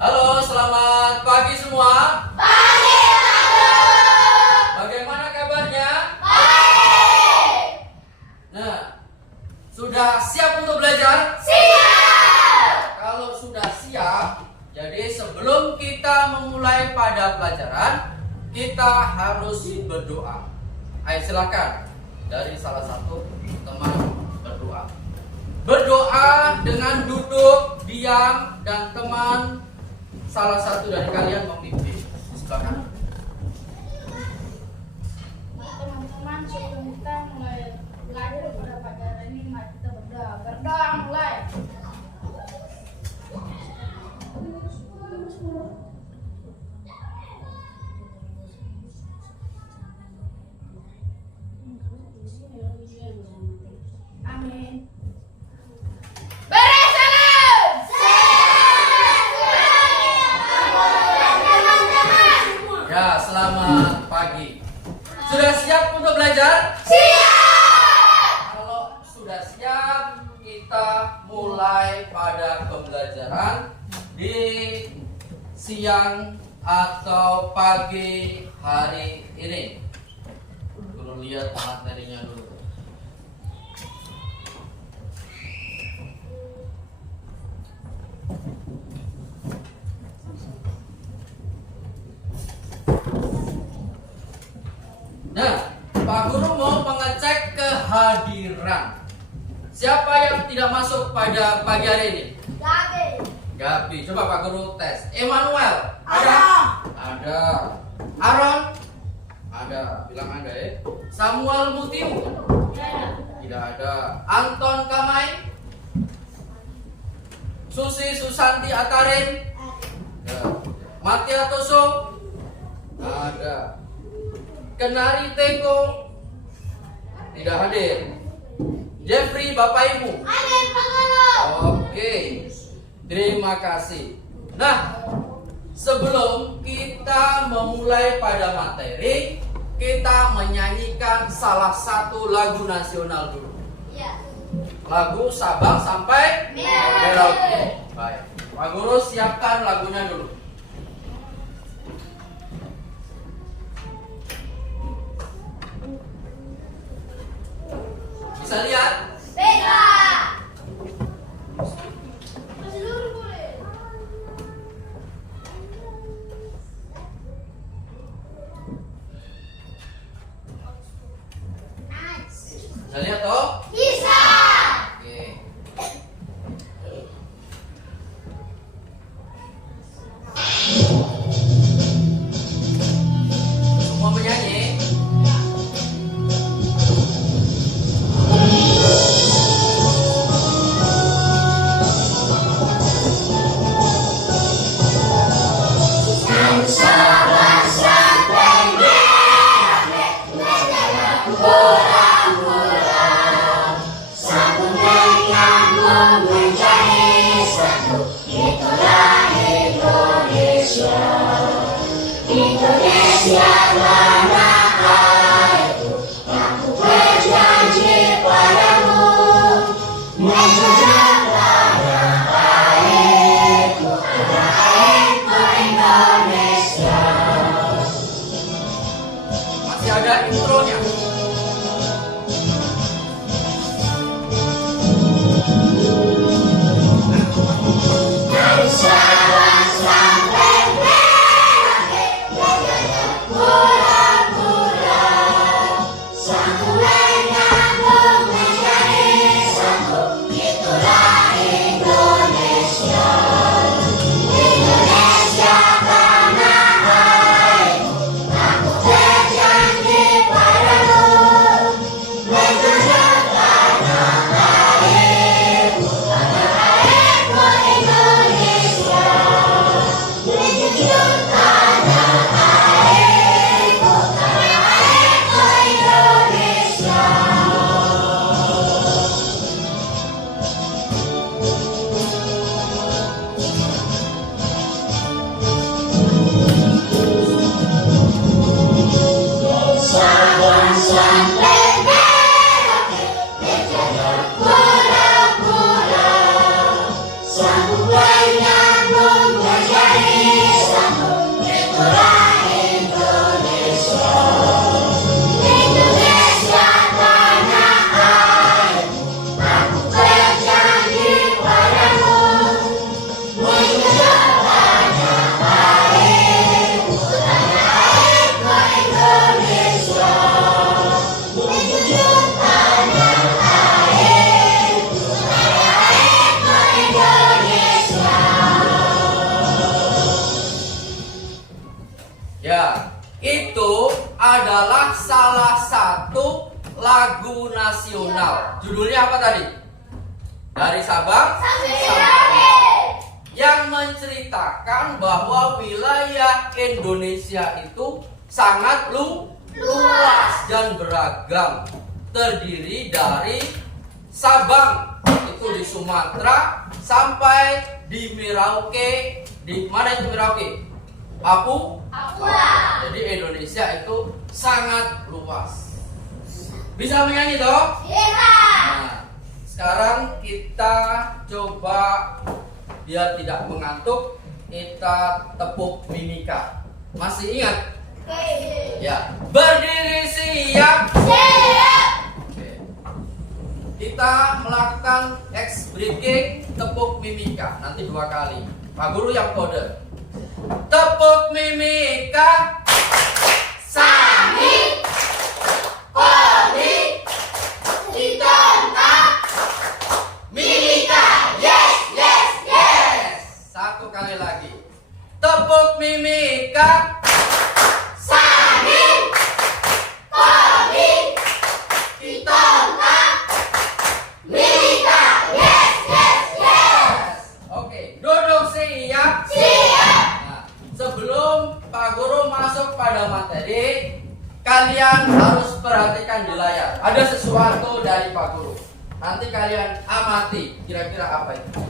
Halo, selamat pagi semua. Pagi, Pak Guru. Bagaimana kabarnya? Baik. Nah, sudah siap untuk belajar? Siap. Kalau sudah siap, jadi sebelum kita memulai pada pelajaran, kita harus berdoa. Ayo silakan dari salah satu teman berdoa. Berdoa dengan duduk, diam, dan teman salah satu dari kalian memimpin. Silakan. Teman-teman, sebelum kita mulai belajar pada pelajaran ini, mari kita berdoa. Berdoa mulai. Amin. Beri salam. Ya, selamat pagi. Sudah siap untuk belajar? Siap. Kalau sudah siap, kita mulai pada pembelajaran di siang atau pagi hari ini. Dulu lihat materinya dulu. Nah, Pak Guru mau mengecek kehadiran. Siapa yang tidak masuk pada pagi hari ini? Gabi. Coba Pak Guru tes. Emmanuel. Ada? Ada. Aaron? Ada. Bilang ada ya. Samuel Mutiu? Tidak ada. Anton Kamai? Susi Susanti Atarin? Ada. Matia Toso? Ada. Kenari Tenggo? Tidak hadir. Jeffrey Bapak Ibu? Hadir, Pak Guru. Oke, terima kasih. Nah, sebelum kita memulai pada materi, kita menyanyikan salah satu lagu nasional dulu. Ya. Lagu Sabang sampai Merauke. Baik, Pak Guru siapkan lagunya dulu. Bisa lihat? Beda. Bisa lihat toh? Bisa. Oke. Semua menyanyi. Masih ada intronya. Pulang nasional. Judulnya apa tadi? Dari Sabang Sampai sampai Merauke. yang menceritakan bahwa wilayah Indonesia itu sangat luas dan beragam. Terdiri dari Sabang itu di Sumatera sampai di Merauke. Di mana itu Merauke? Papua. Jadi Indonesia itu sangat luas. Bisa menyanyi toh? Iya. Nah, sekarang kita coba biar tidak mengantuk, kita tepuk mimika. Masih ingat? Oke. Ya. Berdiri siap. Siap. Oke. Kita melakukan X breaking tepuk mimika nanti 2 kali. Pak Guru yang kode. Tepuk mimika. Sami. Koni. Ditonton. Mimika. Yes, yes, yes. Satu kali lagi. Tepuk mimika. Sami. Koni. Ditonton. Mimika. Yes, yes, yes. Oke, duduk siap. Siap. Nah, sebelum Pak Guru masuk pada materi, kalian harus perhatikan di layar. Ada sesuatu dari Pak Guru. Nanti kalian amati kira-kira apa itu.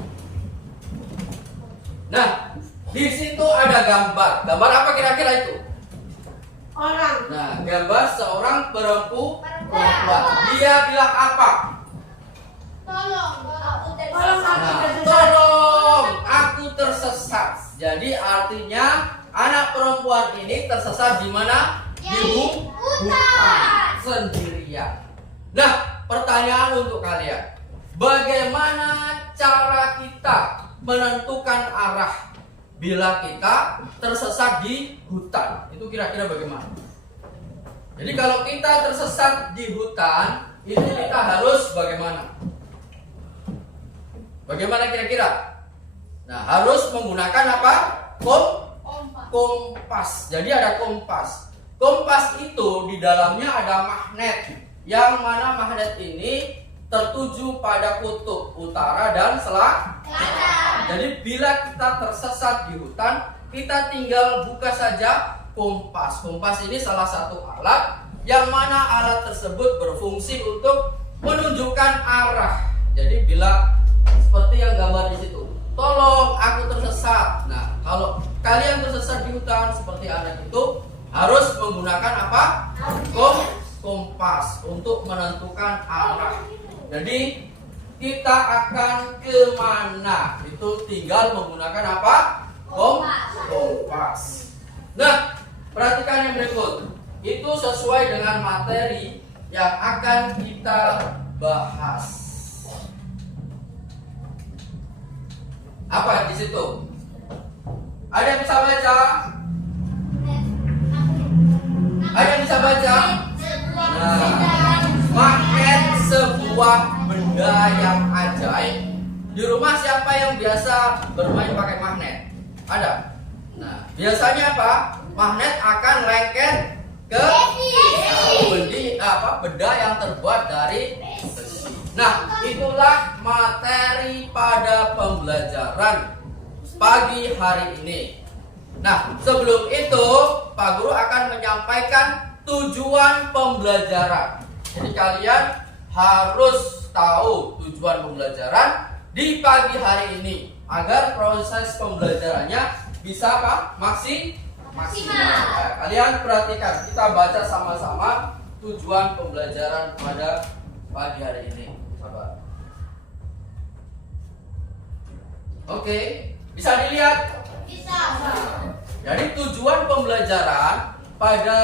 Nah, di situ ada gambar. Gambar apa kira-kira itu? Orang. Nah, gambar seorang perempuan. Perempuan. Dia bilang apa? Tolong. Aku Tolong tersesat. aku. Nah, tolong, aku tersesat. Jadi artinya anak perempuan ini tersesat di mana? Di hutan sendirian. Nah, pertanyaan untuk kalian. Bagaimana cara kita menentukan arah bila kita tersesat di hutan? Itu kira-kira bagaimana? Jadi kalau kita tersesat di hutan, itu kita harus bagaimana? Bagaimana kira-kira? Nah, harus menggunakan apa? Kompas. Jadi ada kompas. Kompas itu di dalamnya ada magnet. Yang mana magnet ini tertuju pada kutub utara dan selatan. Jadi bila kita tersesat di hutan, kita tinggal buka saja kompas. Kompas ini salah satu alat yang mana alat tersebut berfungsi untuk menunjukkan arah. Jadi bila seperti yang gambar di situ, tolong aku tersesat. Nah, kalau kalian tersesat di hutan seperti anak itu, harus menggunakan apa? Kompas untuk menentukan arah. Jadi kita akan kemana? Itu tinggal menggunakan apa? Kompas. Nah, perhatikan yang berikut. Itu sesuai dengan materi yang akan kita bahas. Apa di situ? Ada yang bisa baca? Ada yang bisa baca? Nah, magnet sebuah benda yang ajaib. Di rumah siapa yang biasa bermain pakai magnet? Ada. Nah, biasanya apa? Magnet akan lengket ke benda yang terbuat dari besi. Nah, itulah materi pada pembelajaran pagi hari ini. Nah, sebelum itu Pak Guru akan menyampaikan tujuan pembelajaran. Jadi kalian harus tahu tujuan pembelajaran di pagi hari ini agar proses pembelajarannya bisa apa? Maksimal. Nah, kalian perhatikan, kita baca sama-sama tujuan pembelajaran pada pagi hari ini. Sabar. Oke, bisa dilihat? Bisa. Jadi tujuan pembelajaran pada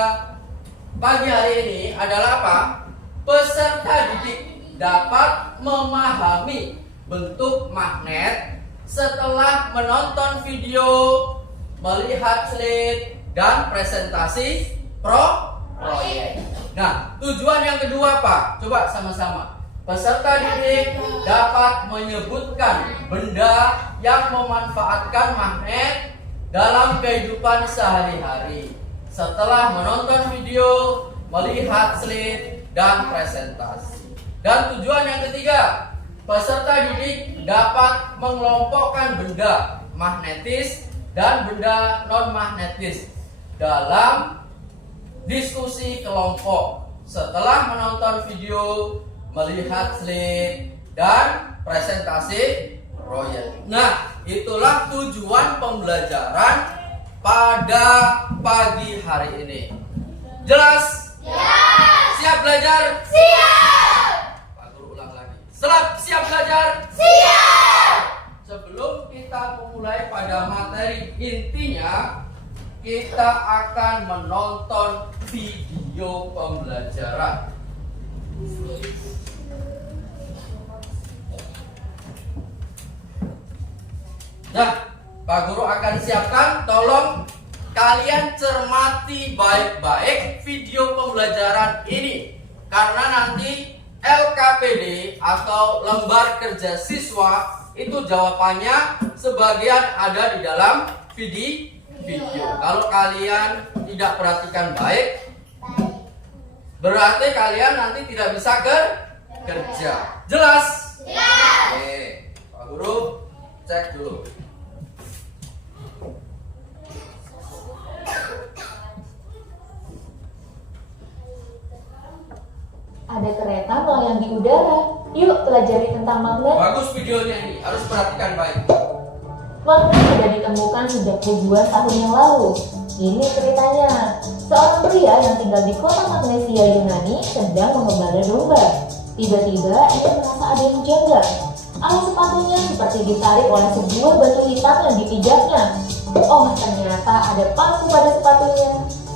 pagi hari ini adalah apa? Peserta didik dapat memahami bentuk magnet setelah menonton video, melihat slide, dan presentasi proyek. Nah, tujuan yang kedua apa? Coba sama-sama. Peserta didik dapat menyebutkan benda yang memanfaatkan magnet dalam kehidupan sehari-hari setelah menonton video, melihat slide, dan presentasi. Dan tujuan yang ketiga, peserta didik dapat mengelompokkan benda magnetis dan benda non-magnetis dalam diskusi kelompok setelah menonton video, melihat slide, dan presentasi proyek. Nah, itulah tujuan pembelajaran pada pagi hari ini. Jelas? Ya. Siap belajar? Siap. Pak Guru ulang lagi. Siap belajar? Siap. Sebelum kita memulai pada materi intinya, kita akan menonton video pembelajaran. Nah, Pak Guru akan siapkan, tolong kalian cermati baik-baik video pembelajaran ini, karena nanti LKPD atau lembar kerja siswa itu jawabannya sebagian ada di dalam video. Kalau kalian tidak perhatikan baik, berarti kalian nanti tidak bisa kerja. Jelas? Jelas. Oke, Pak Guru cek dulu. Ada kereta melayang di udara. Yuk pelajari tentang magnet. Bagus videonya ini, harus perhatikan baik. Magnet sudah ditemukan sejak ribuan tahun yang lalu. Ini ceritanya. Seorang pria yang tinggal di kota Magnesia Yunani sedang mengembala domba. Tiba-tiba ia merasa ada yang janggal. Alas sepatunya seperti ditarik oleh sebuah batu hitam yang dipijaknya. Oh, ternyata ada paku pada sepatunya.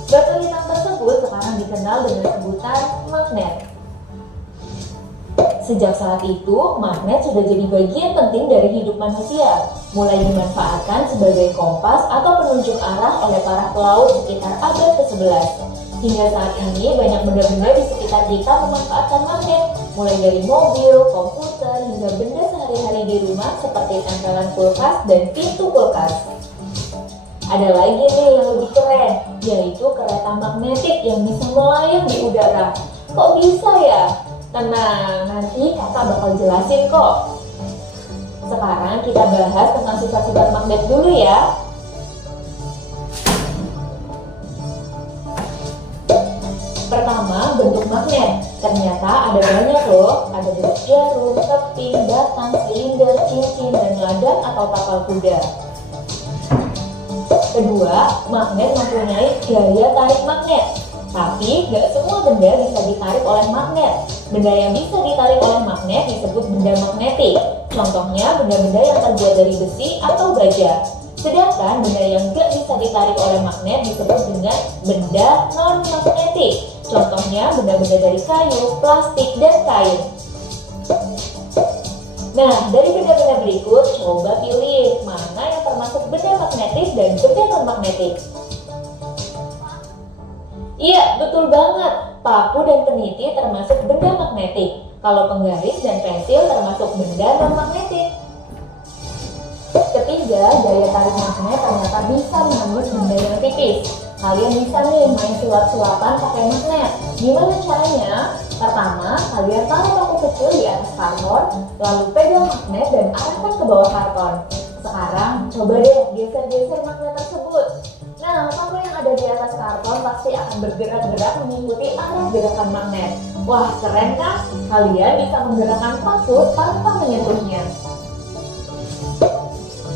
Batu hitam tersebut sekarang dikenal dengan sebutan magnet. Sejak saat itu, magnet sudah jadi bagian penting dari hidup manusia, mulai dimanfaatkan sebagai kompas atau penunjuk arah oleh para pelaut sekitar abad ke-11. Hingga saat ini, banyak benda-benda di sekitar kita memanfaatkan magnet, mulai dari mobil, komputer, hingga benda sehari-hari di rumah seperti tempelan kulkas dan pintu kulkas. Ada lagi nih yang lebih keren, yaitu kereta magnetik yang bisa melayang di udara. Kok bisa ya? Tenang, nanti kakak bakal jelasin kok. Sekarang kita bahas tentang sifat-sifat magnet dulu ya. Pertama, bentuk magnet. Ternyata ada banyak loh. Ada bentuk jarum, keping, batang, silinder, cincin, dan ladang atau tapal kuda. Kedua, magnet mempunyai gaya tarik magnet. Tapi gak semua benda bisa ditarik oleh magnet. Benda yang bisa ditarik oleh magnet disebut benda magnetik. Contohnya benda-benda yang terbuat dari besi atau baja. Sedangkan benda yang gak bisa ditarik oleh magnet disebut dengan benda non-magnetik. Contohnya benda-benda dari kayu, plastik, dan kain. Nah, dari benda-benda berikut, coba pilih mana yang termasuk benda magnetik dan benda non-magnetik. Iya, betul banget. Paku dan peniti termasuk benda magnetik. Kalau penggaris dan pensil termasuk benda non-magnetik. Ketiga, daya tarik magnet ternyata bisa menembus benda yang tipis. Kalian bisa nih main sulap-sulapan pakai magnet. Gimana caranya? Pertama, kalian taruh paku kecil di atas karton, lalu pegang magnet dan arahkan ke bawah karton. Sekarang, coba deh geser-geser magnet tersebut. Nah, paku yang ada di atas karton pasti akan bergerak-gerak mengikuti arah gerakan magnet. Wah, keren kan? Kalian bisa menggerakkan paku tanpa menyentuhnya.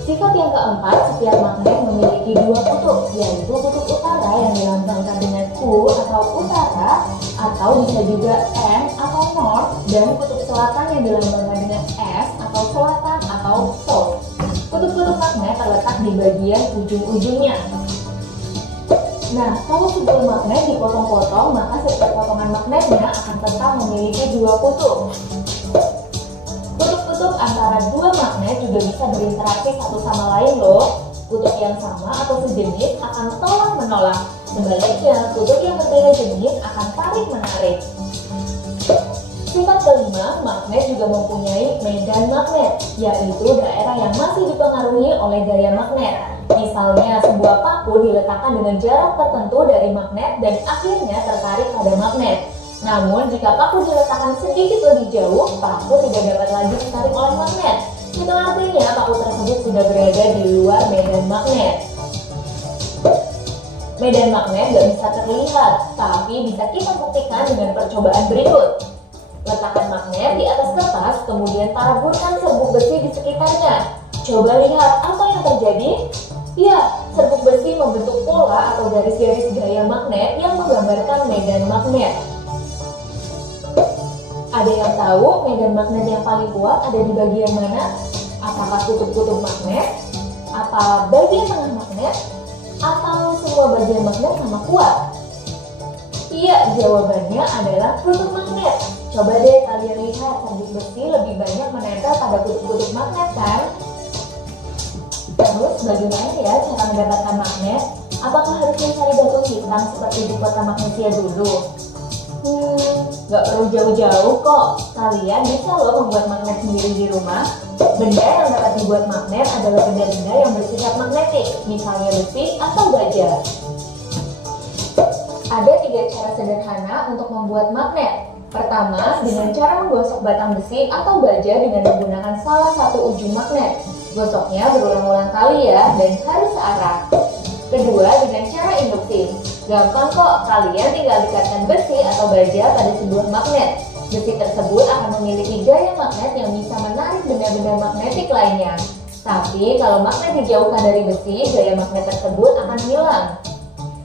Sifat yang keempat, setiap magnet memiliki dua kutub, yaitu kutub utara yang dilambangkan dengan U atau utara, atau bisa juga N atau north, dan kutub selatan yang dilambangkan dengan S atau selatan atau south. Kutub-kutub magnet terletak di bagian ujung-ujungnya. Nah, kalau sebuah magnet dipotong-potong, maka setiap potongan magnetnya akan tetap memiliki dua kutub. Kutub-kutub antara dua magnet juga bisa berinteraksi satu sama lain loh. Kutub yang sama atau sejenis akan tolak-menolak. Sebaliknya, kutub yang berbeda jenis akan tarik-menarik. Sifat kelima, magnet juga mempunyai medan magnet, yaitu daerah yang masih dipengaruhi oleh gaya magnet. Misalnya, sebuah paku diletakkan dengan jarak tertentu dari magnet dan akhirnya tertarik pada magnet. Namun, jika paku diletakkan sedikit lebih jauh, paku tidak dapat lagi ditarik oleh magnet. Itu artinya paku tersebut sudah berada di luar medan magnet. Medan magnet gak bisa terlihat, tapi bisa kita buktikan dengan percobaan berikut. Letakkan magnet di atas kertas, kemudian taburkan serbuk besi di sekitarnya. Coba lihat apa yang terjadi. Ya, serbuk besi membentuk pola atau garis-garis gaya magnet yang menggambarkan medan magnet. Ada yang tahu medan magnet yang paling kuat ada di bagian mana? Apakah kutub-kutub magnet? Apa bagian tengah magnet? Atau semua bagian magnet sama kuat? Iya, jawabannya adalah kutub magnet. Coba deh kalian lihat, serbuk besi lebih banyak menempel pada kutub-kutub magnet kan? Terus bagaimana ya cara mendapatkan magnet? Apakah harus mencari batu hitam seperti di kota magnesia dulu? Gak perlu jauh-jauh kok. Kalian bisa loh membuat magnet sendiri di rumah. Benda yang dapat dibuat magnet adalah benda-benda yang bersifat magnetik, misalnya besi atau baja. Ada 3 cara sederhana untuk membuat magnet. Pertama, dengan cara menggosok batang besi atau baja dengan menggunakan salah satu ujung magnet. Gosoknya berulang-ulang kali ya, dan harus searah. Kedua, dengan cara induksi. Gampang kok, kalian tinggal dekatkan besi atau baja pada sebuah magnet. Besi tersebut akan memiliki gaya magnet yang bisa menarik benda-benda magnetik lainnya. Tapi kalau magnet dijauhkan dari besi, gaya magnet tersebut akan hilang.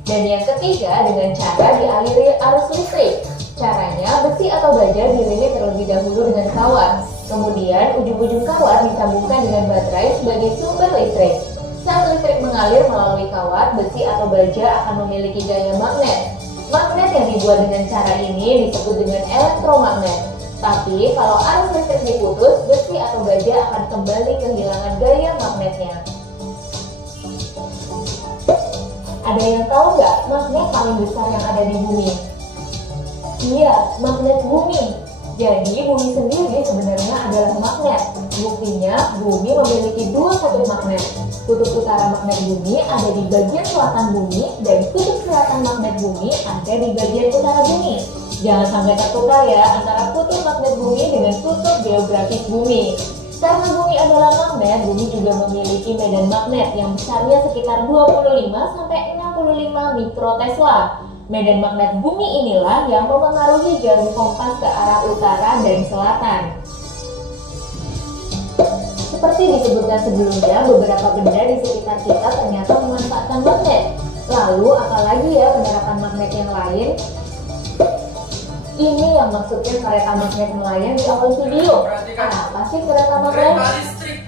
Dan yang ketiga, dengan cara dialiri arus listrik. Caranya, besi atau baja dililit terlebih dahulu dengan kawat. Kemudian, ujung-ujung kawat disambungkan dengan baterai sebagai sumber listrik. Saat listrik mengalir melalui kawat, besi atau baja akan memiliki gaya magnet. Magnet yang dibuat dengan cara ini disebut dengan elektromagnet. Tapi kalau arus listrik diputus, besi atau baja akan kembali kehilangan gaya magnetnya. Ada yang tahu nggak magnet paling besar yang ada di bumi? Iya, magnet bumi. Jadi bumi sendiri sebenarnya adalah magnet. Buktinya, bumi memiliki 2 kutub magnet. Kutub utara magnet bumi ada di bagian selatan bumi dan kutub selatan magnet bumi ada di bagian utara bumi. Jangan sampai tertukar ya antara kutub magnet bumi dengan kutub geografis bumi. Karena bumi adalah magnet, bumi juga memiliki medan magnet yang besarnya sekitar 25–65 mikrotesla. Medan magnet bumi inilah yang memengaruhi jarum kompas ke arah utara dan selatan. Seperti disebutkan sebelumnya, beberapa benda di sekitar kita ternyata memanfaatkan magnet. Lalu, apalagi ya penerapan magnet yang lain? Ini yang maksudnya kereta magnet melayang di awal video. Apa sih kereta magnet?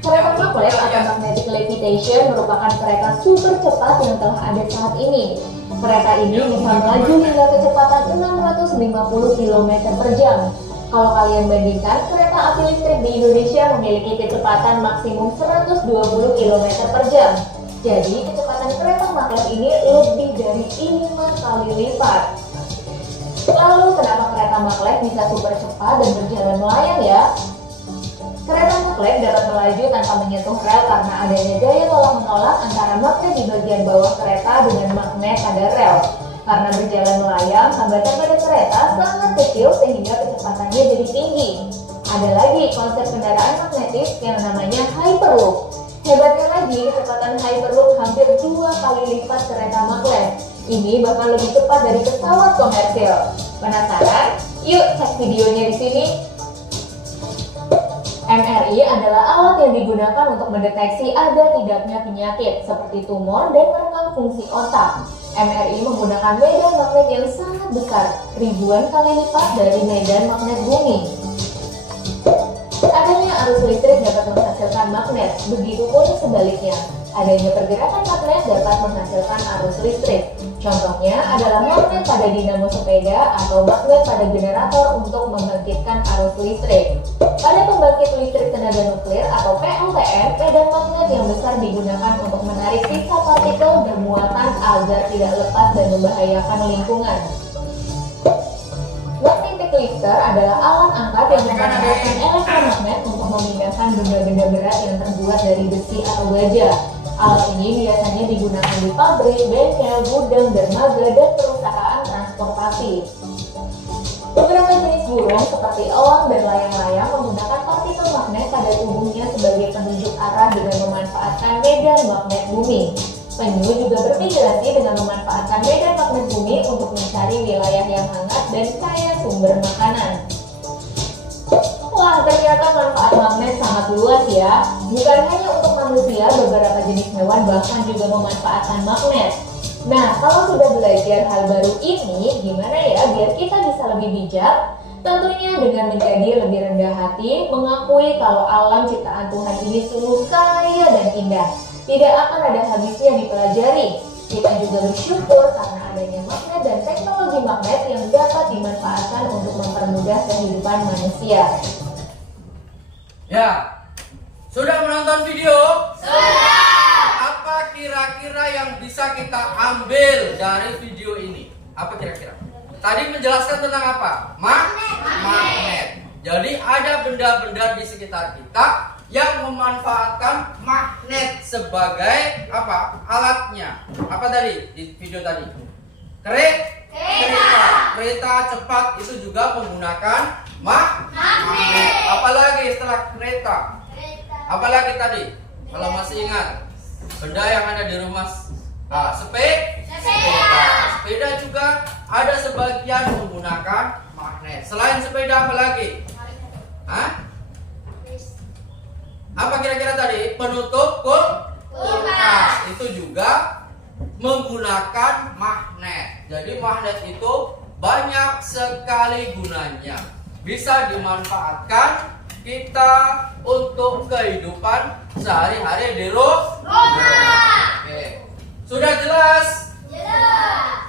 Kereta magnet atau magnetic levitation merupakan kereta super cepat yang telah ada saat ini. Kereta ini bisa melaju hingga kecepatan 650 km per jam. Kalau kalian bandingkan, kereta api listrik di Indonesia memiliki kecepatan maksimum 120 km per jam. Jadi, kecepatan kereta magnet ini lebih dari 5 kali lipat. Lalu, kenapa kereta magnet bisa super cepat dan berjalan melayang ya? Kereta magnet dapat melaju tanpa menyentuh rel karena adanya gaya tolak-menolak antara magnet di bagian bawah kereta dengan magnet pada rel. Karena berjalan melayang, hambatan pada kereta sangat kecil sehingga kecepatannya jadi tinggi. Ada lagi konsep kendaraan magnetis yang namanya Hyperloop. Hebatnya lagi, kecepatan Hyperloop hampir 2 kali lipat kereta magnet. Ini bahkan lebih cepat dari pesawat komersil. Penasaran? Yuk cek videonya di sini. MRI adalah alat yang digunakan untuk mendeteksi ada tidaknya penyakit seperti tumor dan merekam fungsi otak. MRI menggunakan medan magnet yang sangat besar, ribuan kali lipat dari medan magnet bumi. Adanya arus listrik dapat menghasilkan magnet, begitupun sebaliknya. Adanya pergerakan magnet dapat menghasilkan arus listrik. Contohnya adalah magnet pada dinamo sepeda atau magnet pada generator untuk membangkitkan arus listrik. Pada pembangkit listrik tenaga nuklir atau PLTN, medan magnet yang besar digunakan untuk menarik sisa partikel bermuatan agar tidak lepas dan membahayakan lingkungan. Magnetic lifter adalah alat angkat yang menggunakan elektromagnet untuk memindahkan benda-benda berat yang terbuat dari besi atau baja. Alat ini biasanya digunakan di pabrik, bengkel, gudang, dermaga, dan perusahaan transportasi. Beberapa jenis burung seperti elang dan layang-layang menggunakan partikel magnet pada tubuhnya sebagai penunjuk arah dengan memanfaatkan medan magnet bumi. Penyu juga bermigrasi dengan memanfaatkan medan magnet bumi untuk mencari wilayah yang hangat dan kaya sumber makanan. Wah, ternyata manfaat magnet sangat luas ya. Bukan hanya untuk manusia, beberapa jenis hewan bahkan juga memanfaatkan magnet. Nah, kalau sudah belajar hal baru ini, gimana ya biar kita bisa lebih bijak? Tentunya dengan menjadi lebih rendah hati, mengakui kalau alam ciptaan Tuhan ini sungguh kaya dan indah. Tidak akan ada habisnya dipelajari. Kita juga bersyukur karena adanya magnet dan teknologi magnet yang dapat dimanfaatkan untuk mempermudah kehidupan manusia. Ya, sudah menonton video? Sudah. Apa kira-kira yang bisa kita ambil dari video ini? Apa kira-kira? Tadi menjelaskan tentang apa? Magnet. Jadi ada benda-benda di sekitar kita yang memanfaatkan magnet sebagai apa? Alatnya. Apa tadi di video tadi? Kereta cepat itu juga menggunakan magnet. Apalagi setelah kereta? Apalagi tadi? Kalau masih ingat, benda yang ada di rumah, sepeda. Sepeda juga ada sebagian menggunakan magnet. Selain sepeda apa lagi? Apa kira-kira tadi? Penutup kulkas itu juga menggunakan magnet. Jadi magnet itu banyak sekali gunanya. Bisa dimanfaatkan kita untuk kehidupan sehari-hari di rumah. Oke. Sudah jelas?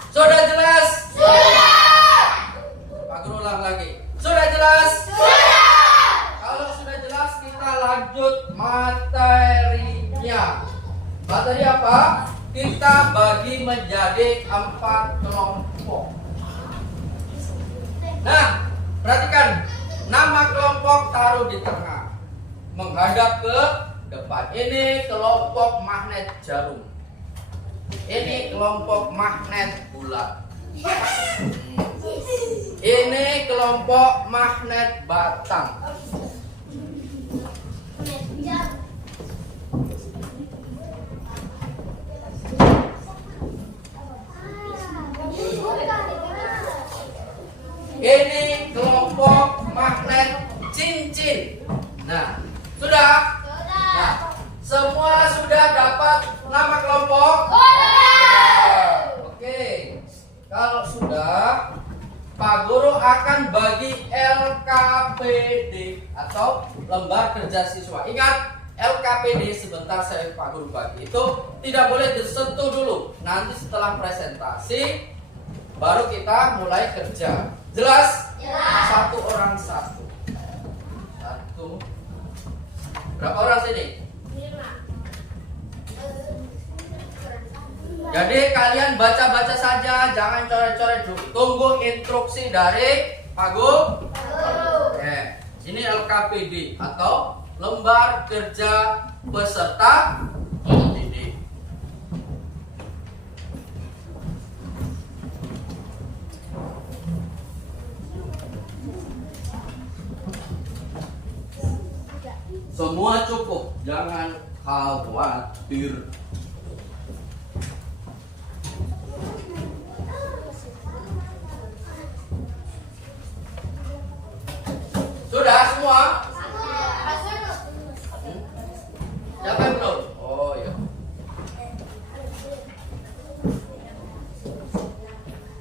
Sudah jelas? Pak Guru ulang lagi. Sudah jelas? Kalau sudah jelas, kita lanjut materinya. Materi apa? Kita bagi menjadi 4 kelompok. Nah, perhatikan. Nama kelompok taruh di tengah, menghadap ke depan. Ini kelompok magnet jarum. Ini kelompok magnet bulat. Ini kelompok magnet batang. Ini kelompok magnet cincin. Nah, sudah? Nah, semua sudah dapat nama kelompok? Oke. Kalau sudah, Pak Guru akan bagi LKPD atau lembar kerja siswa. Ingat, LKPD sebentar saya Pak Guru bagi itu tidak boleh disentuh dulu. Nanti setelah presentasi baru kita mulai kerja. Jelas? Jelas. Satu orang satu. Berapa orang sini? 5. Jadi kalian baca-baca saja, jangan coret-coret dulu. Tunggu instruksi dari Pak Guru. Oke. Ini LKPD atau lembar kerja peserta didik. Semua cukup, jangan khawatir. Sudah semua? Siapa yang belum? Oh ya.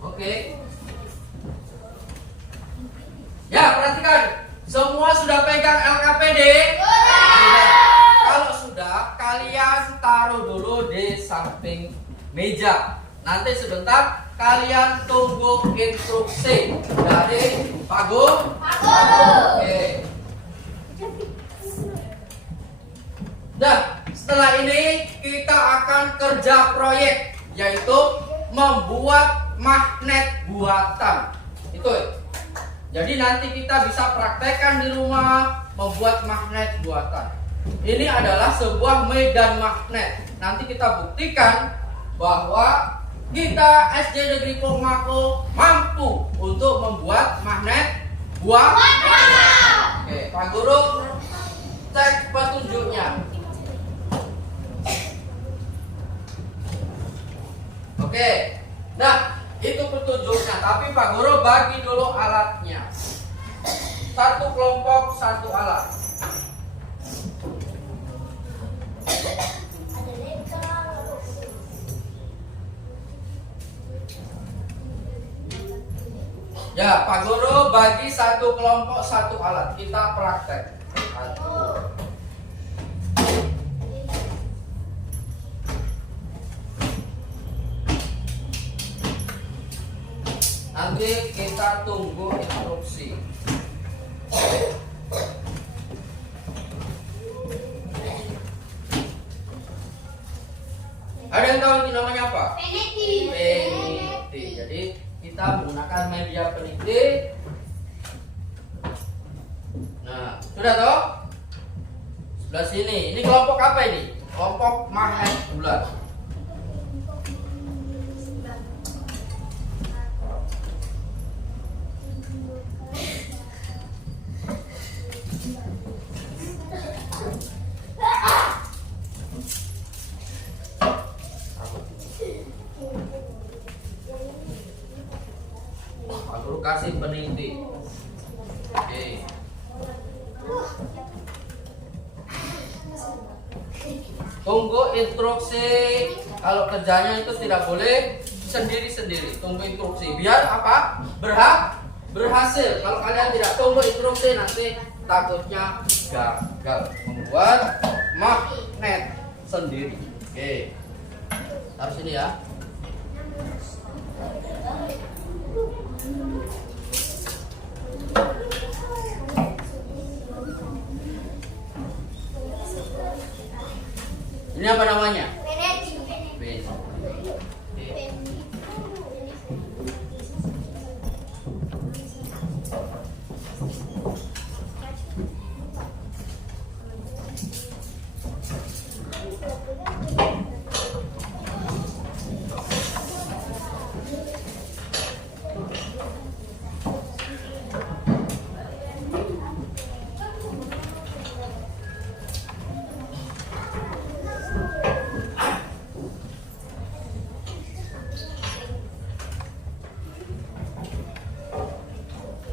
Oke. Ya, perhatikan. Semua sudah pegang LKPD? Kalau sudah, kalian taruh dulu di samping meja. Nanti sebentar kalian tunggu instruksi dari Pak Guru. Oke. Nah, setelah ini kita akan kerja proyek, yaitu membuat magnet buatan. Itu. Jadi nanti kita bisa praktekkan di rumah membuat magnet buatan. Ini adalah sebuah medan magnet. Nanti kita buktikan bahwa kita SD Negeri Purmako mampu untuk membuat magnet buah. Oke, Pak Guru cek petunjuknya. Oke, nah itu petunjuknya. Tapi Pak Guru bagi dulu alatnya. Satu kelompok satu alat. Ya, Pak Guru bagi satu kelompok satu alat. Kita praktek. Nanti kita tunggu instruksi. Ada yang tahu ini namanya apa? Peniti. Peniti. Jadi kita menggunakan media peniti. Nah, sudah toh? Sebelah sini. Ini kelompok apa ini? Kelompok magnet bulat. Aku kasih peniti. Oke. Tunggu instruksi. Kalau kerjanya itu tidak boleh sendiri-sendiri. Tunggu instruksi. Biar apa? Berhasil. Kalau kalian tidak tunggu instruksi, nanti takutnya gagal membuat magnet sendiri. Oke. Taruh sini ya. Ini apa namanya? Peniti. Peniti.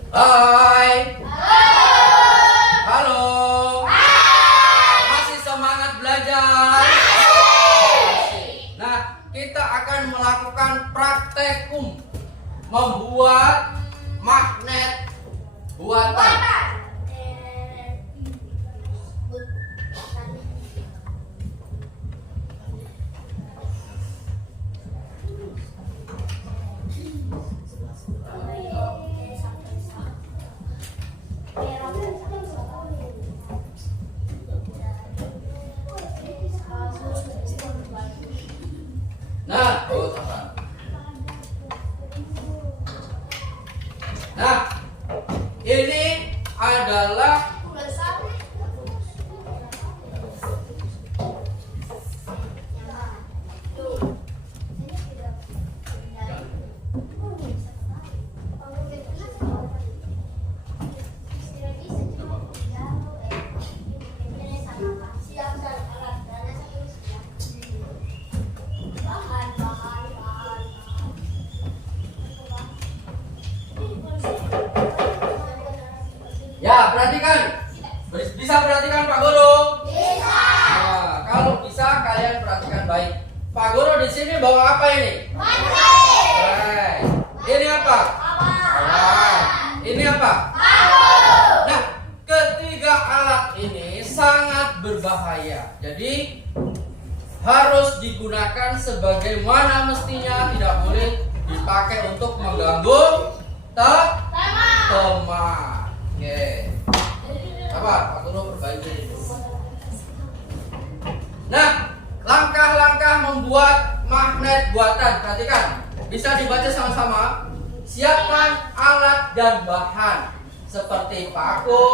Hai. Halo. Masih semangat belajar? Nah, kita akan melakukan praktekum membuat magnet buatan. Nah, sabar. Nah, ini adalah ya, perhatikan. Bisa perhatikan Pak Guru? Bisa. Nah, kalau bisa kalian perhatikan baik. Pak Guru di sini bawa apa ini? Magnet. Ini apa? Alat. Ini apa? Nah, ketiga alat ini sangat berbahaya. Jadi harus digunakan sebagaimana mestinya, tidak boleh dipakai untuk mengganggu teman. Oke. Sabar, Pak Guru perbaiki itu. Nah, langkah-langkah membuat magnet buatan. Perhatikan, bisa dibaca sama-sama. Siapkan alat dan bahan seperti paku,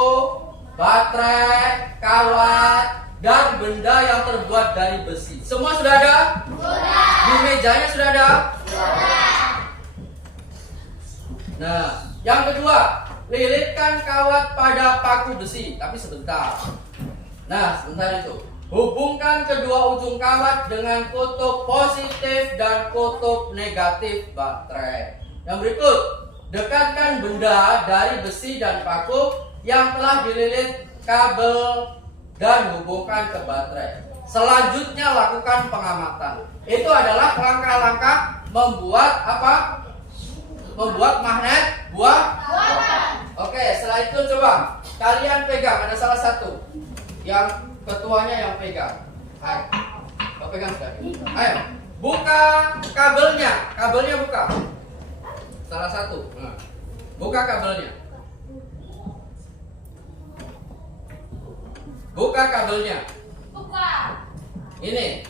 baterai, kawat, dan benda yang terbuat dari besi. Semua sudah ada? Sudah. Di mejanya sudah ada? Sudah. Nah, yang kedua, lilitkan kawat pada paku besi. Tapi sebentar. Nah, sebentar itu. Hubungkan kedua ujung kawat dengan kutub positif dan kutub negatif baterai. Yang berikut, dekatkan benda dari besi dan paku yang telah dililit kabel dan hubungkan ke baterai. Selanjutnya lakukan pengamatan. Itu adalah langkah-langkah membuat apa? Membuat magnet buah. Oke, setelah itu coba kalian pegang, ada salah satu yang ketuanya yang pegang. Ayo, kau pegang sudah. Ayo, buka kabelnya, kabelnya buka. Salah satu, nah, buka kabelnya. Buka kabelnya. Buka. Ini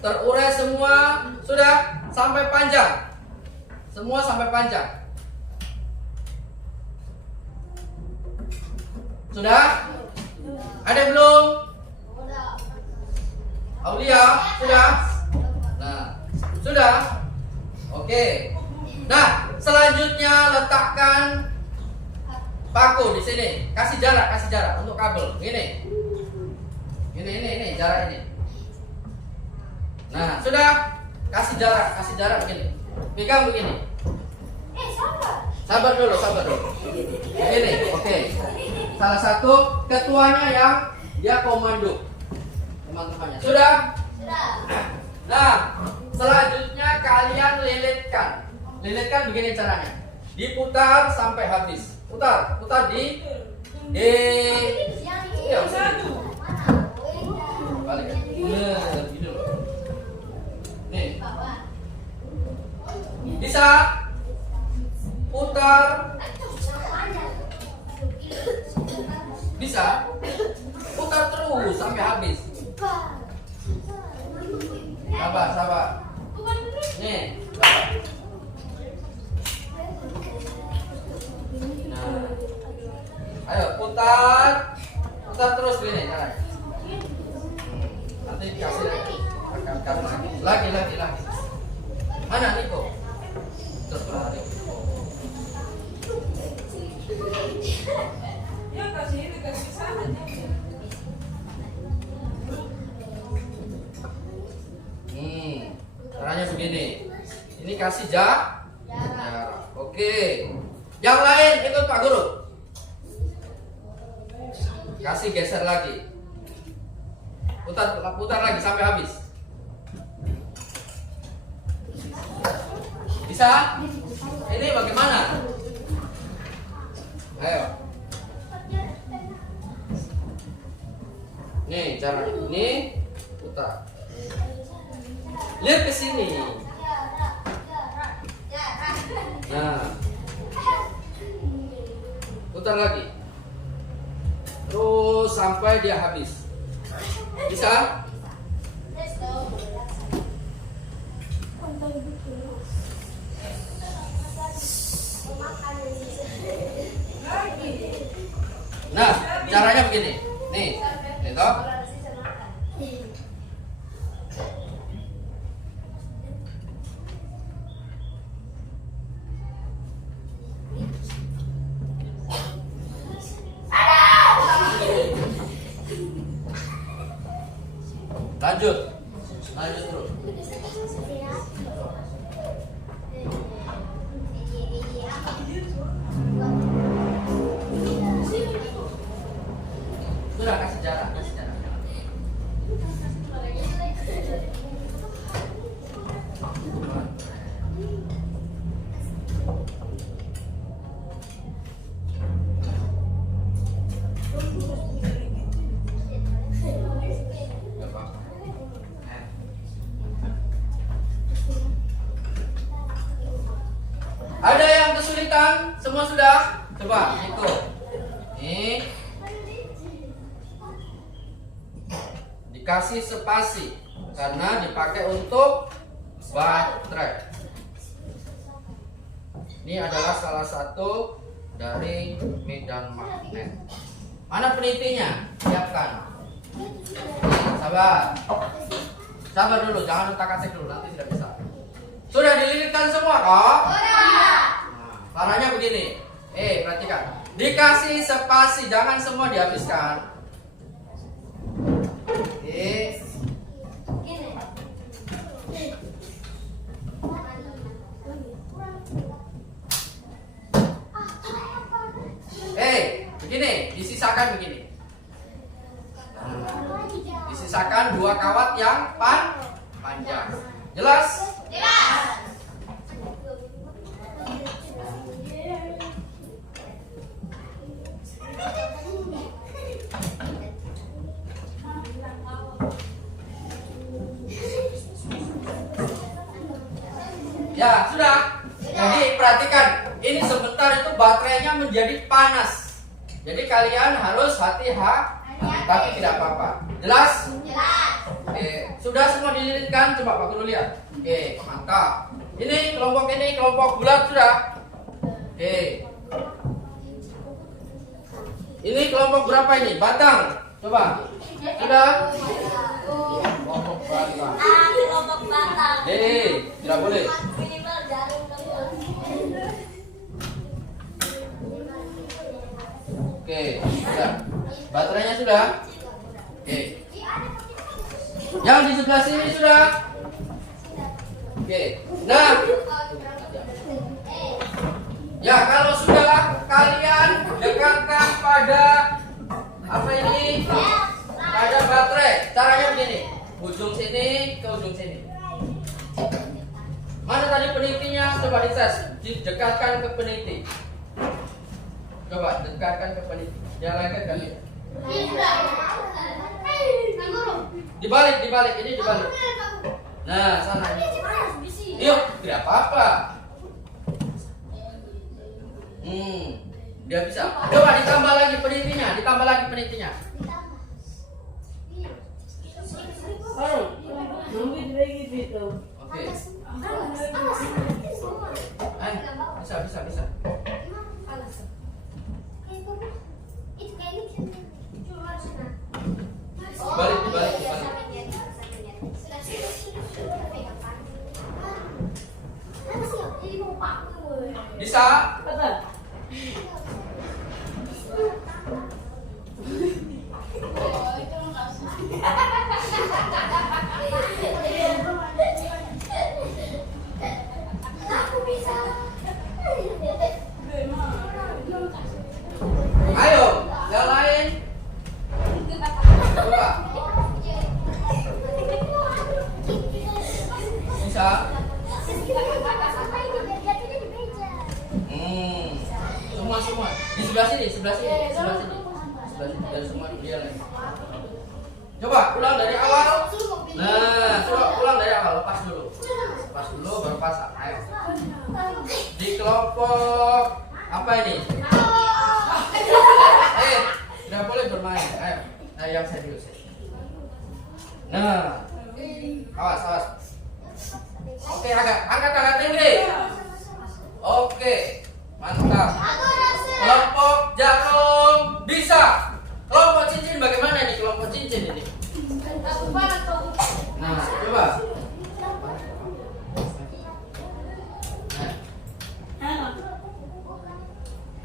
terurai semua, sudah sampai panjang. Semua sampai panjang. Sudah? Ada belum? Aulia, sudah? Nah, sudah? Oke. Nah, selanjutnya letakkan paku di sini. Kasih jarak untuk kabel. Ini, jarak ini. Nah, sudah? Kasih jarak begini. Pegang begini. Sabar dulu. Begini, oke. Salah satu ketuanya yang dia komando teman-temannya. Sudah? Sudah. Nah, selanjutnya kalian lilitkan. Lilitkan begini caranya. Diputar sampai habis. Putar di iya, balik. Nah, gitu. Nih. Bisa putar. Bisa putar terus sampai habis. Sabar. Nih. Nah. Ayo putar terus gini caranya. Nanti kasih lagi. Mana Niko? Terbalik. Ya kasih sana. Caranya begini. Ini kasih jarak. Oke. Yang lain ikut Pak Guru. Kasih geser lagi. Putar lagi sampai habis. Bisa? Ini bagaimana? Ayo. Nih cara ini putar. Lihat ke sini. Nah. Putar lagi. Terus sampai dia habis. Bisa? Nah, caranya begini. Nih, itu. Lanjut terus. Sudah kasih jarak. Ada yang kesulitan? Semua sudah? Coba ikut. Nih. Dikasih spasi karena dipakai untuk baterai. Ini adalah salah satu dari medan magnet. Mana penitinya? Siapkan. Sabar. Sabar dulu, jangan utak-atik dulu, nanti tidak bisa. Sudah dililitkan semua kok? Sudah. Nah, caranya begini. Perhatikan. Dikasih spasi, jangan semua dihabiskan. Oke. Begini, disisakan begini. Disisakan 2 kawat yang panjang. Jelas? Jelas. Ya, sudah. Jadi perhatikan, ini sebentar itu baterainya menjadi panas. Jadi kalian harus hati-hati, tapi tidak apa-apa. Jelas? Jelas. Sudah semua dililitkan, coba Pak Guru lihat. Mantap. Ini kelompok bulat sudah. Ini kelompok berapa ini? Batang. Coba. Sudah? Kelompok batang. Kelompok batang. Tidak boleh. Minimal jarum dong. Sudah. Baterainya sudah? Yang di sebelah sini sudah? Nah. Ya, kalau sudah kalian dekatkan pada apa ini? Pada baterai. Caranya begini. Ujung sini ke ujung sini. Mana tadi penitinya? Coba dites. Didekatkan ke peniti. Coba dekatkan ke peniti. Jangan lengket kan ini. Dibalik. Ini dibalik. Nah, sana. Yuk, tidak apa-apa. Dia bisa. Coba ditambah lagi penitinya. Oke. Bisa. Dibalik. Bisa? Ayo, yang lain. Coba. Bisa? Semua. Di sebelah sini. Dan semua dia lagi. Coba ulang dari awal. Nah, coba ulang dari awal. Lepas dulu baru pasang. Ayo. Di kelompok apa ini? Tidak boleh bermain. Ayo. Nah, yang serius. Nah. Awas. Oke, angkat tinggi. Oke. Mantap. Kelompok jarum bisa. Kelompok cincin bagaimana nih kelompok cincin ini? Nah, coba.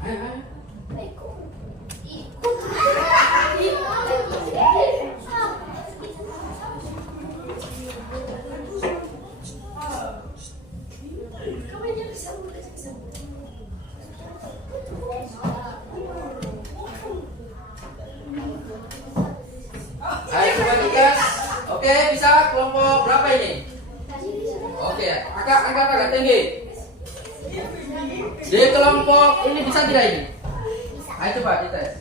Ayo. Ayo coba digas. Oke, bisa kelompok berapa ini? Oke, angkat tinggi. Di kelompok ini bisa tidak ini? Ayo coba dites.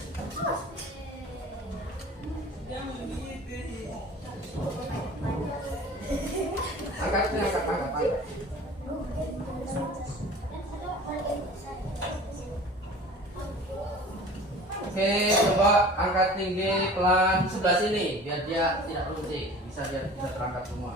Angkat. Oke, coba angkat tinggi pelan sebelah sini biar dia tidak runtuh. Bisa terangkat semua.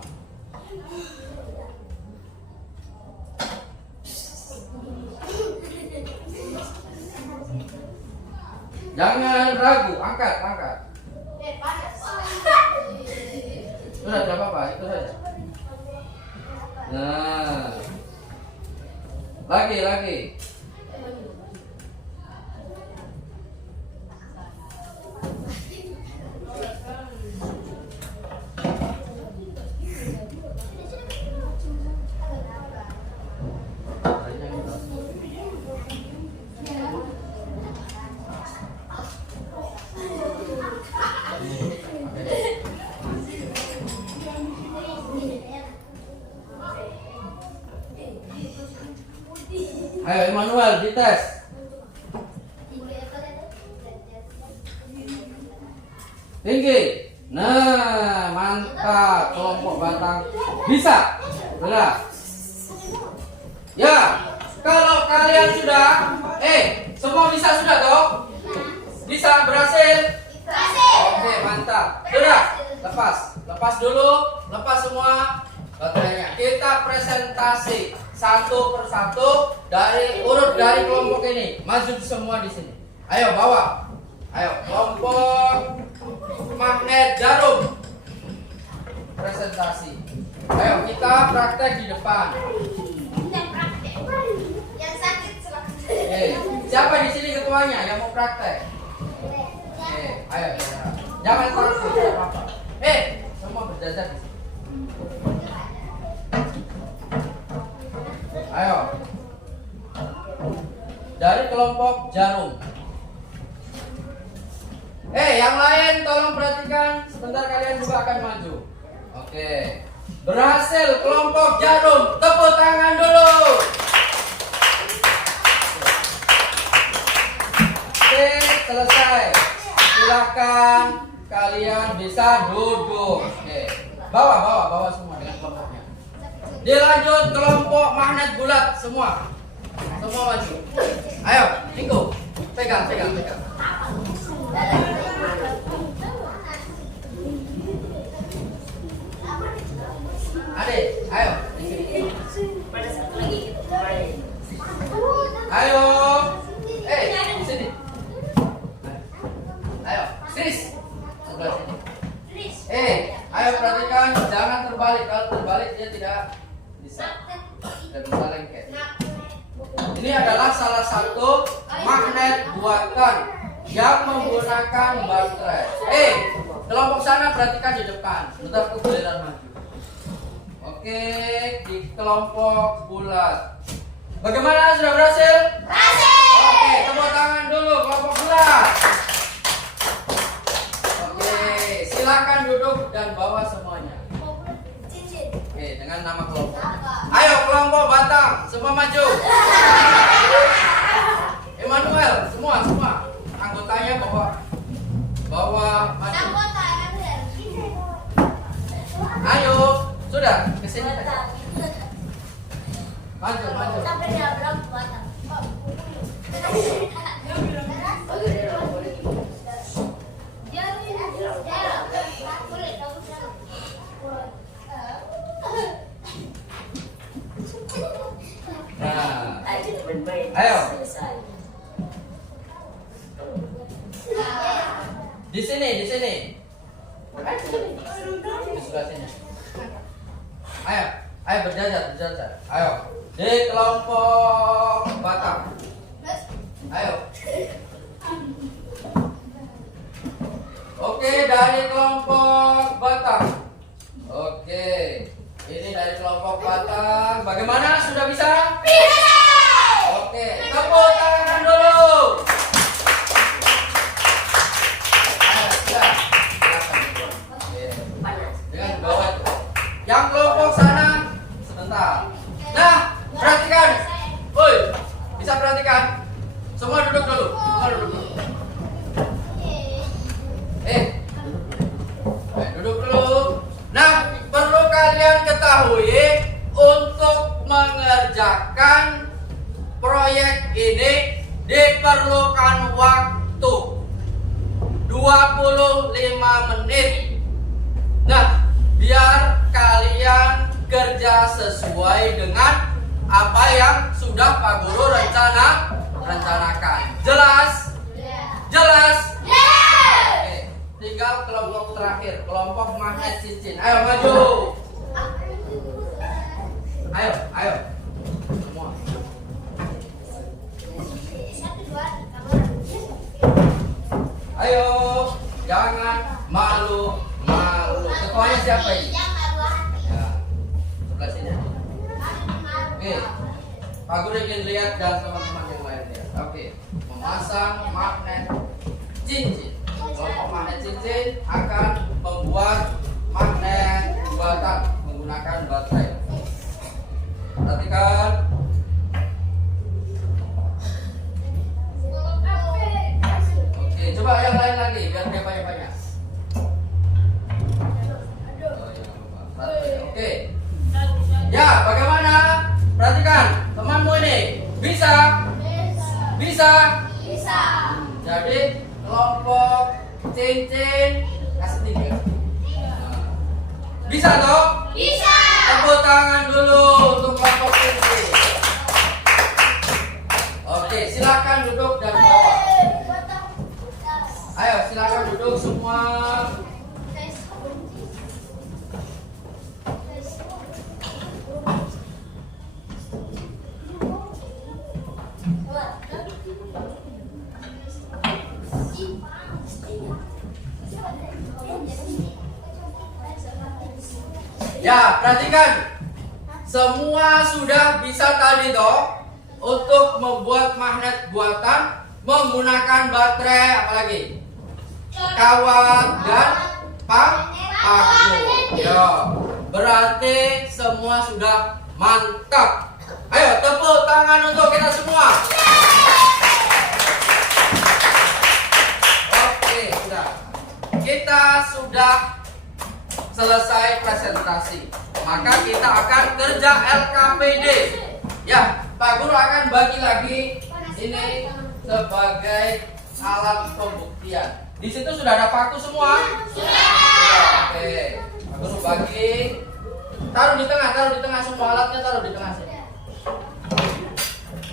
Jangan ragu, angkat. Sudah, tidak apa-apa, itu saja. Nah, lagi. Ayo Emmanuel dites. Tinggi. Nah, mantap. Kelompok batang bisa. Sudah. Ya, kalau kalian sudah, semua bisa sudah toh? Bisa berhasil? Oke, mantap. Sudah. Lepas dulu. Lepas semua baterainya. Kita presentasi satu persatu dari urut dari kelompok ini. Maju semua di sini. Ayo bawa. Ayo kelompok magnet jarum. Presentasi. Ayo kita praktek di depan. Yang sakit silakan. Siapa di sini ketuanya yang mau praktek? Ayo. Jangan takut, tidak apa-apa. Semua berjajar di sini. Ayo. Dari kelompok jarum. Yang lain tolong perhatikan. Sebentar kalian juga akan maju. Oke. Berhasil kelompok jarum. Tepuk tangan dulu. Oke, selesai. Silakan kalian bisa duduk. Oke. Bawa semua dengan kelompoknya. Dilanjut kelompok magnet bulat semua. Semua maju. Ayo, Niko. Pegang. Adik, ayo. Ayo. Di sini. Ayo, Sis. Sebelah sini. Ayo perhatikan, jangan terbalik. Kalau terbalik dia tidak bisa lengket. Ini adalah salah satu magnet buatan yang menggunakan baterai. Kelompok sana perhatikan di depan. Sebentar aku giliran maju. Oke, di kelompok bulat. Bagaimana, sudah berhasil? Oke, tepuk tangan dulu kelompok bulat. Oke, silakan duduk dan bawa semuanya. Oke, dengan nama kelompok. Ayo kelompok batang, semua maju. Emmanuel, semua anggotanya bawa maju. Ayo, sudah kesini. Maju. Sampai dia berapa batang? Nah, ayo. Di sini. Di sebelah sini. Ayo berjajar. Ayo. Di kelompok batang. Ayo. Oke, dari kelompok batang. Oke. Ini dari kelompok batang. Bagaimana? Sudah bisa? Bisa. Oke, tepuk tangan dulu. Dengan bawah. Yang kelompok sana sebentar. Nah, perhatikan. Woi, bisa perhatikan? Semua duduk dulu. Duduk dulu. Nah, perlu kalian ketahui untuk mengerjakan proyek ini diperlukan waktu 25 menit. Nah, biar kalian kerja sesuai dengan apa yang sudah Pak Guru rencanakan. Jelas? Oke, tinggal kelompok terakhir, kelompok magnet cincin. Ayo maju. Ayo, ayo. Semua. Ayo, jangan malu-malu. Ketuanya siapa ini? Ya, sebelah sini. Oke, Pak Guru ingin lihat dan teman-teman yang lain lihat. Oke, memasang magnet cincin. Kelompok magnet cincin akan membuat magnet buatan menggunakan baterai. Perhatikan. Oke, coba yang lain lagi biar dia banyak-banyak. Oh, ya, lupa. Oke. Ya, bagaimana? Perhatikan, temanmu ini bisa? Bisa? Jadi kelompok cincin kasih 3. Bisa toh? Tepuk tangan dulu untuk kelompok cincin. Oke, silakan duduk dan bawa. Ayo, silakan duduk semua. Ya, perhatikan. Semua sudah bisa tadi toh untuk membuat magnet buatan menggunakan baterai apalagi? Kawat dan paku. Ya, berarti semua sudah mantap. Ayo tepuk tangan untuk kita semua. Oke, sudah. Kita sudah selesai presentasi. Maka kita akan kerja LKPD. Ya, Pak Guru akan bagi lagi ini sebagai alat pembuktian. Di situ sudah ada paku semua? Sudah. Oke. Pak Guru bagi. Taruh di tengah semua alatnya taruh di tengah sini.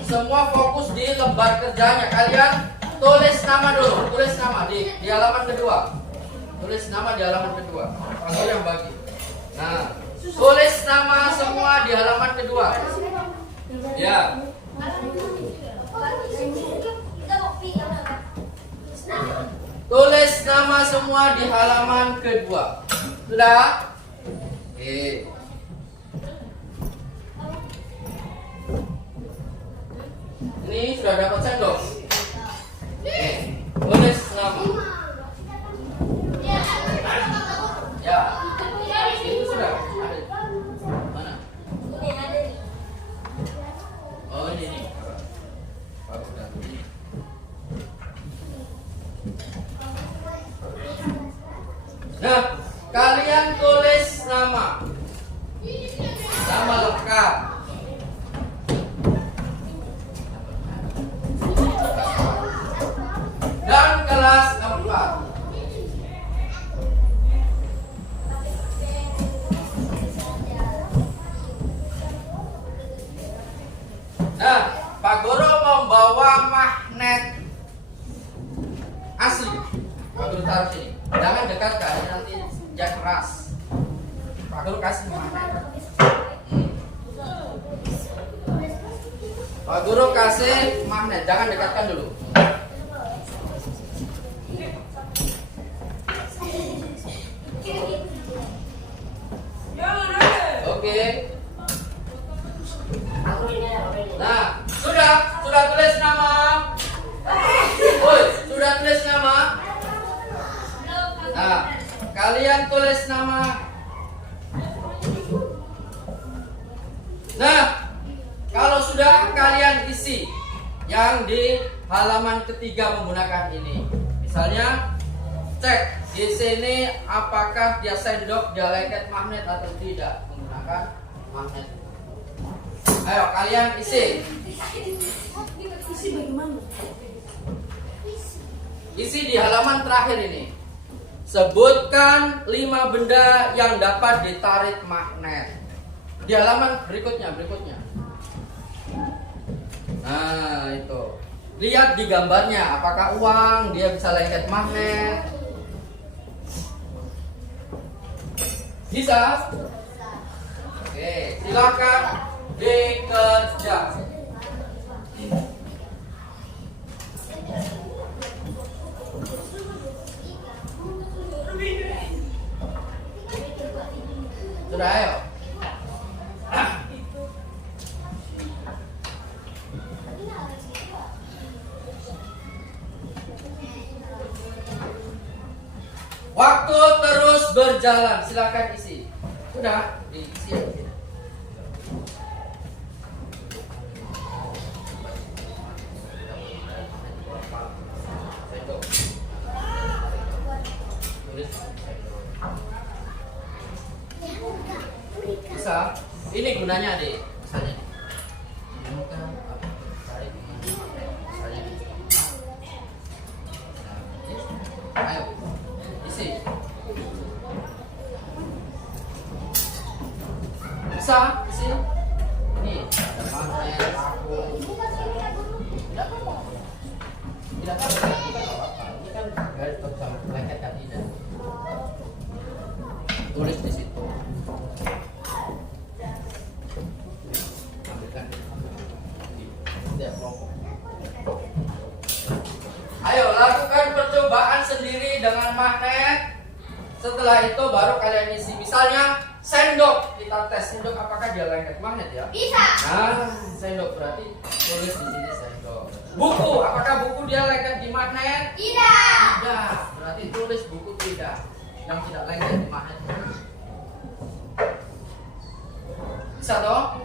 Semua fokus di lembar kerjanya. Kalian tulis nama dulu, tulis nama di halaman kedua. Tulis nama di halaman kedua. Pak Guru yang bagi. Nah, tulis nama semua di halaman kedua. Ya. Tulis nama semua di halaman kedua. Sudah? Oke. Ini sudah dapat sendok. Oke. Tulis nama. Ya. Itu sudah ada. Mana? Oh, ini nih. Baru udah ini. Nah, kalian tulis nama. Nama lengkap. Dan kelas 4. Nah, Pak Guru membawa magnet asli. Pak Guru taruh sini. Jangan dekatkan, nanti dia keras. Pak Guru kasih magnet. Pak Guru kasih magnet, jangan dekatkan dulu. Oke. Nah, sudah tulis nama. Woi, sudah tulis nama. Nah, kalian tulis nama. Nah, kalau sudah kalian isi yang di halaman ketiga menggunakan ini. Misalnya, cek di sini apakah dia sendok, dia lengket magnet atau tidak menggunakan magnet. Ayo kalian isi. Isi di halaman terakhir ini. Sebutkan 5 benda yang dapat ditarik magnet. Di halaman berikutnya. Nah, itu. Lihat di gambarnya, apakah uang dia bisa lengket magnet? Bisa? Oke, silakan dikerja. Sudah, ayo. Waktu terus berjalan, silakan isi. Sudah, diisi aja. Bisa. Ini gunanya deh, misalnya. Ayo, isi. Bisa, isi. Ini ada magnet, aku. Tidak apa-apa. Ini kan garis bersama blanket kan tidak. Tulis di situ. Ambilkan. Tidak kelompok. Ayo lakukan percobaan sendiri dengan magnet. Setelah itu baru kalian isi. Misalnya sendok, kita tes sendok apakah dia lengket magnet ya? Bisa. Nah, sendok berarti tulis di sini sendok. Buku, apakah buku dia lengket di magnet? Tidak. Tidak, berarti tulis buku tidak. Yang tidak lengket di magnet. Bisa toh?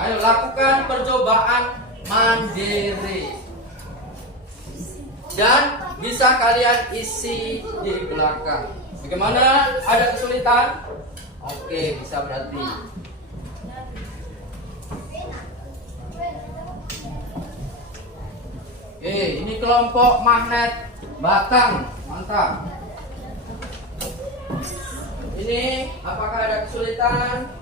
Ayo lakukan percobaan mandiri. Dan bisa kalian isi di belakang. Bagaimana? Ada kesulitan? Oke, bisa berarti. Oke, ini kelompok magnet batang. Mantap. Ini apakah ada kesulitan?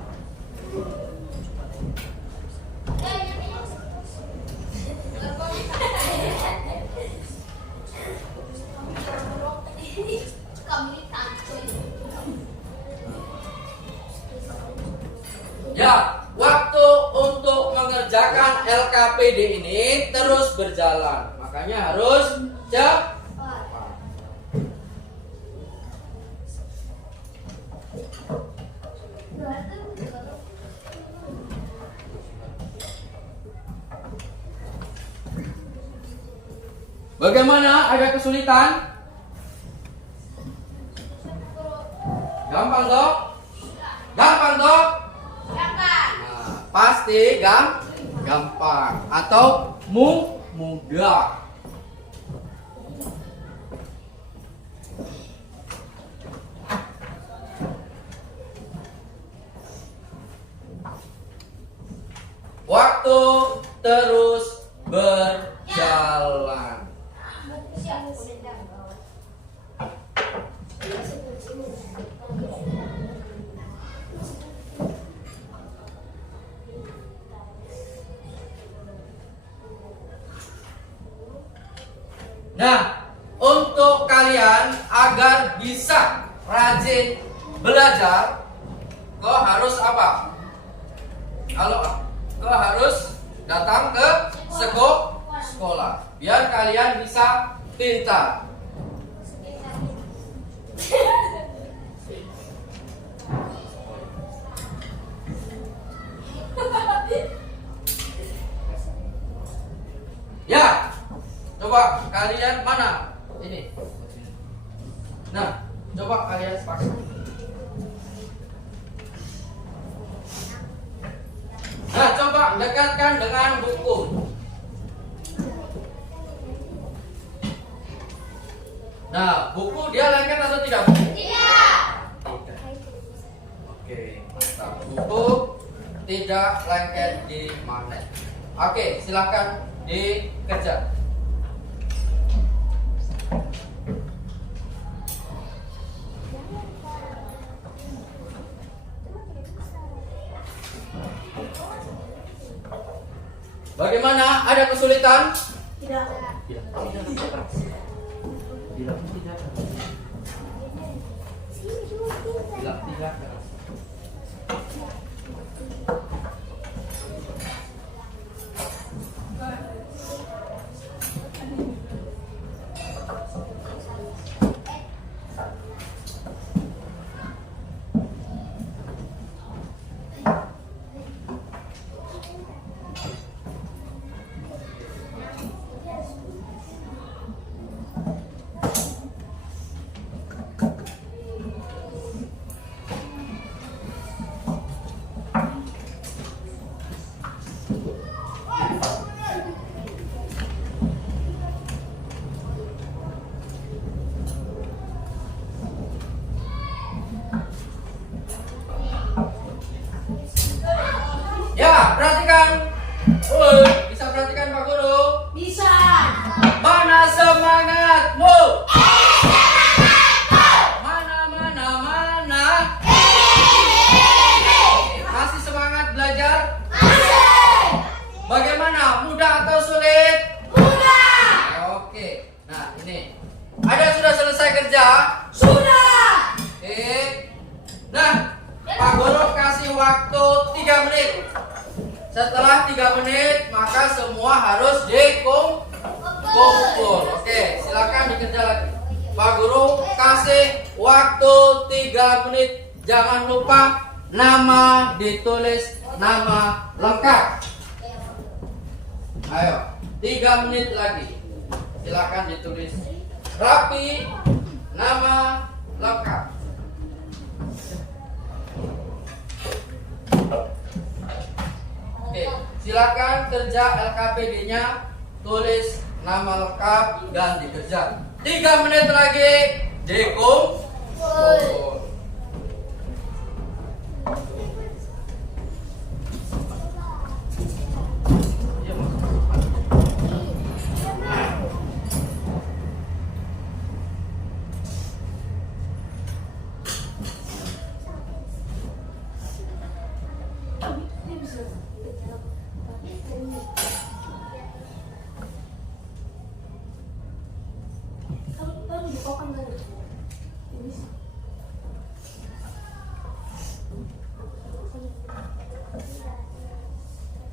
Ya, waktu untuk mengerjakan LKPD ini terus berjalan. Makanya harus cepat. Bagaimana? Ada kesulitan? Gampang dok? Gampang dok? Gampang. Nah, pasti gampang atau mudah. Waktu terus berjalan. Nah, untuk kalian agar bisa rajin belajar, kau harus apa? Kau harus datang ke sekolah, biar kalian bisa pintar. Ya, coba kalian mana? Ini. Nah, coba kalian pakai. Nah, coba dekatkan dengan buku. Nah, buku dia lengket atau tidak? Tidak. Oke, mantap. Buku tidak lengket di magnet. Oke, silakan dikerja. Bagaimana? Ada kesulitan? Tidak. Tidak. Ya, perhatikan. Bisa perhatikan Pak Guru? Bisa. Mana semangatmu? Mana? Masih semangat belajar? Bagaimana? Mudah atau sulit? Oke. Nah, ini. Ada sudah selesai kerja? Sudah. Oke. Nah, Pak Guru kasih waktu 3 menit. Setelah 3 menit, maka semua harus dikumpul. Oke, silakan dikerja lagi. Pak Guru kasih waktu 3 menit. Jangan lupa nama ditulis, nama lengkap. Ayo, 3 menit lagi. Silakan ditulis rapi, nama lengkap. Oke, silakan kerja LKPD-nya, tulis nama lengkap dan dikerja. 3 menit lagi dikumpul.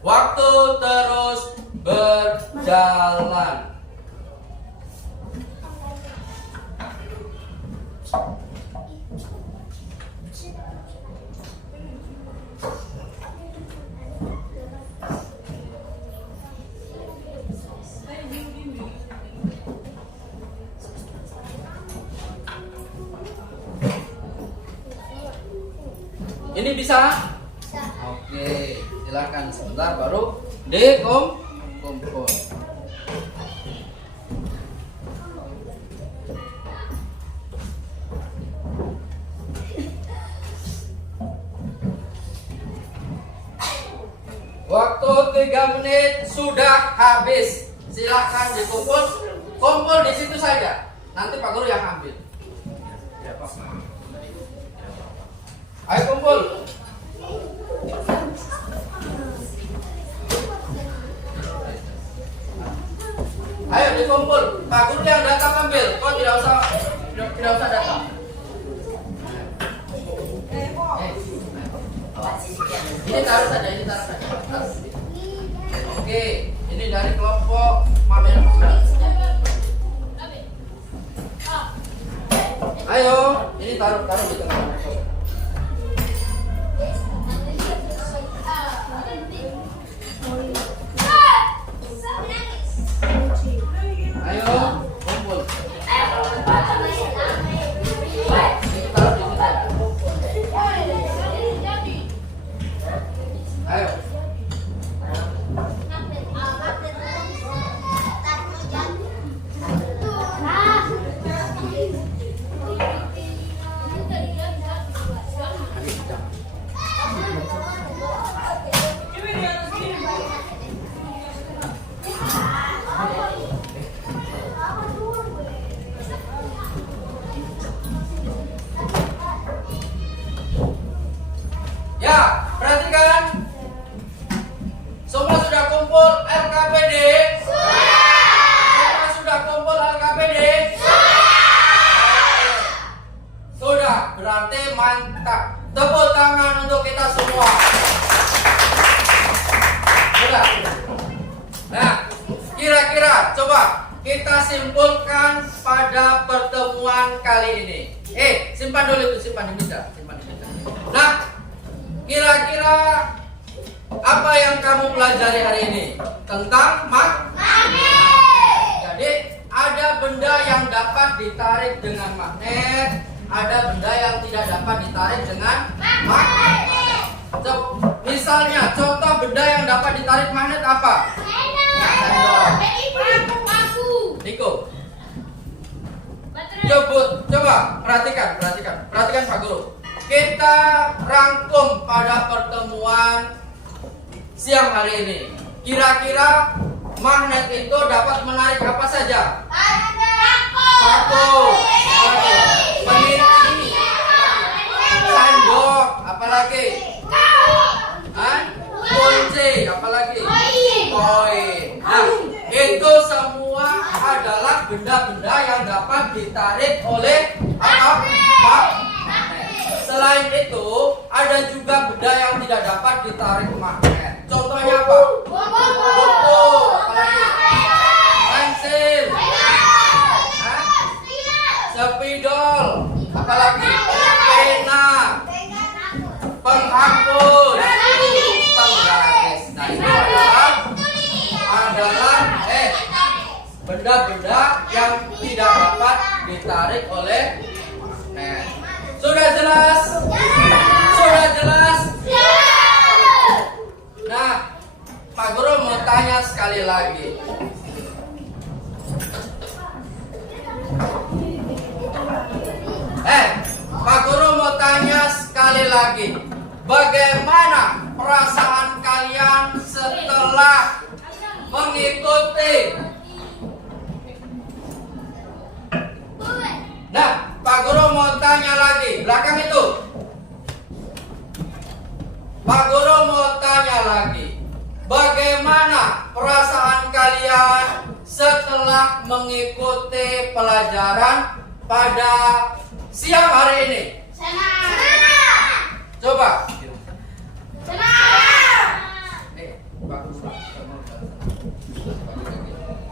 Waktu terus berjalan. Ini bisa? Oke, silakan sebentar baru dikumpul. Waktu 3 menit sudah habis. Silakan dikumpul. Kumpul di situ saja. Nanti Pak Guru yang ambil. Ayo kumpul. Ayo dikumpul. Pak Guru yang datang ambil. Kau tidak usah datang. Ini taruh saja. Oke, ini dari kelompok Mamel. Ayo, ini taruh di tengah. Ayo, kumpul. Ayo. Ya, perhatikan. apa yang kamu pelajari hari ini? Tentang Jadi ada benda yang dapat ditarik dengan magnet, ada benda yang tidak dapat ditarik dengan magnet. Misalnya contoh benda yang dapat ditarik magnet apa? Sendok. Niko. Coba perhatikan Pak Guru. Kita rangkum pada pertemuan siang hari ini. Kira-kira magnet itu dapat menarik apa saja? Paku, peniti, sendok, apalagi? Kunci, apalagi? Koin. Nah, itu semua adalah benda-benda yang dapat ditarik oleh magnet. Selain itu, ada juga benda yang tidak dapat ditarik magnet. Contohnya apa? Buku, apalagi? Pensil, spidol, apalagi? Pena, penghapus, penggaris. Nah, itu adalah benda-benda yang tidak dapat ditarik oleh magnet. Sudah jelas? Sudah jelas? Nah, Pak Guru mau tanya sekali lagi. Pak Guru mau tanya sekali lagi. Bagaimana perasaan kalian setelah mengikuti? Nah, Pak Guru mau tanya lagi. Belakang itu. Pak Guru mau tanya lagi. Bagaimana perasaan kalian setelah mengikuti pelajaran pada siang hari ini? Coba.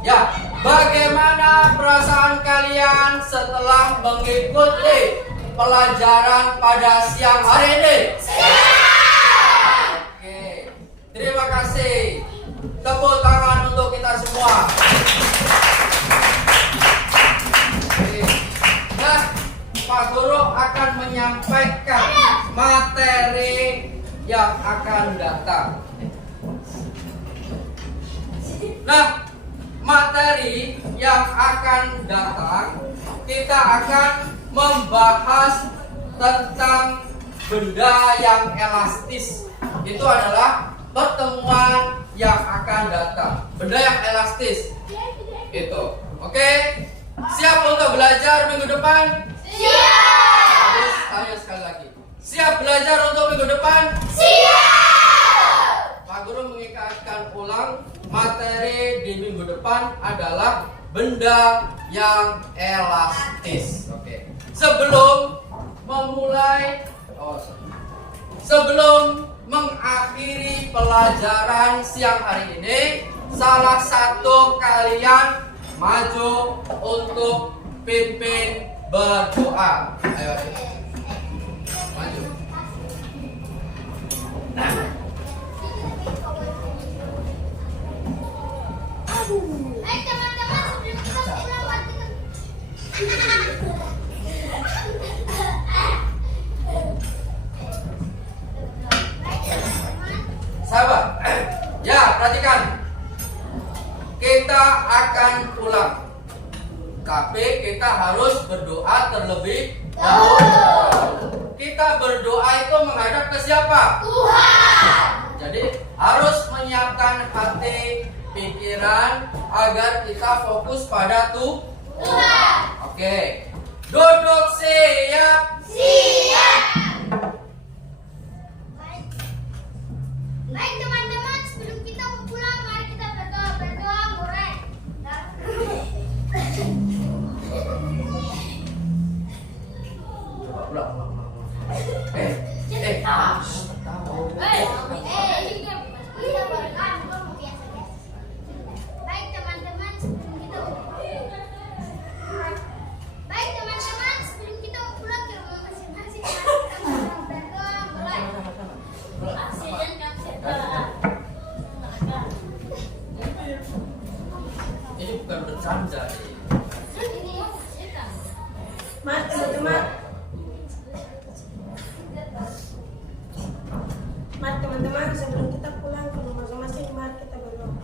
Ya, bagaimana perasaan kalian setelah mengikuti pelajaran pada siang hari ini? Oke, terima kasih. Tepuk tangan untuk kita semua. Oke. Nah, Pak Guru akan menyampaikan materi yang akan datang. Nah, materi yang akan datang, kita akan membahas tentang benda yang elastis. Itu adalah pertemuan yang akan datang. Benda yang elastis. Itu. Oke? Siap untuk belajar minggu depan? Siap. Terus tanya sekali lagi. Siap belajar untuk minggu depan? Siap. Pak Guru mengingatkan ulang, materi di minggu depan adalah benda yang elastis. Oke. Sebelum mengakhiri pelajaran siang hari ini, salah satu kalian maju untuk pimpin berdoa. Ayo. Maju. Teman-teman, sebelum kita pulang Sahabat, ya perhatikan. Kita akan pulang, tapi kita harus berdoa terlebih dahulu. Kita berdoa itu menghadap ke siapa? Tuhan. Jadi harus menyiapkan hati, pikiran agar kita fokus pada Tuhan. Oke. Duduk siap. Siap. Baik teman-teman, sebelum kita pulang, mari kita berdoa mulai. Baik teman-teman, sebelum kita pulang ke rumah masing-masing, mari kita berdoa mulai. teman-teman, sebelum kita pulang ke rumah masing-masing, mari kita berdoa.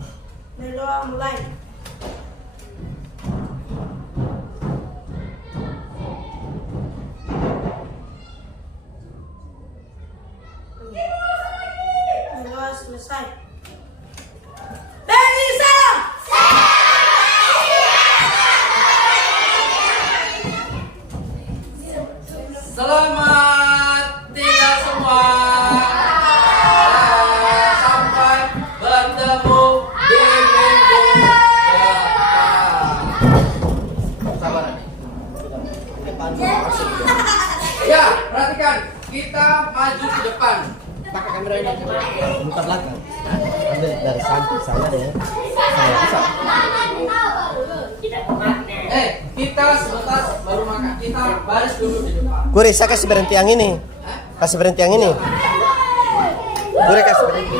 Berdoa mulai. Berdoa selesai. Beri salam. Selamat tinggal semua. Sampai bertemu di minggu depan. Sabar nanti. Ya, perhatikan. Kita maju ke depan. Pakai kamera ini. Buka belakang. Ambil dari samping saya deh. Saya bisa. Kita sebentar baru makan. Kita baris dulu di depan. Gure, saya kasih berhenti yang ini. Kasih berhenti yang ini. Gure kasih berhenti.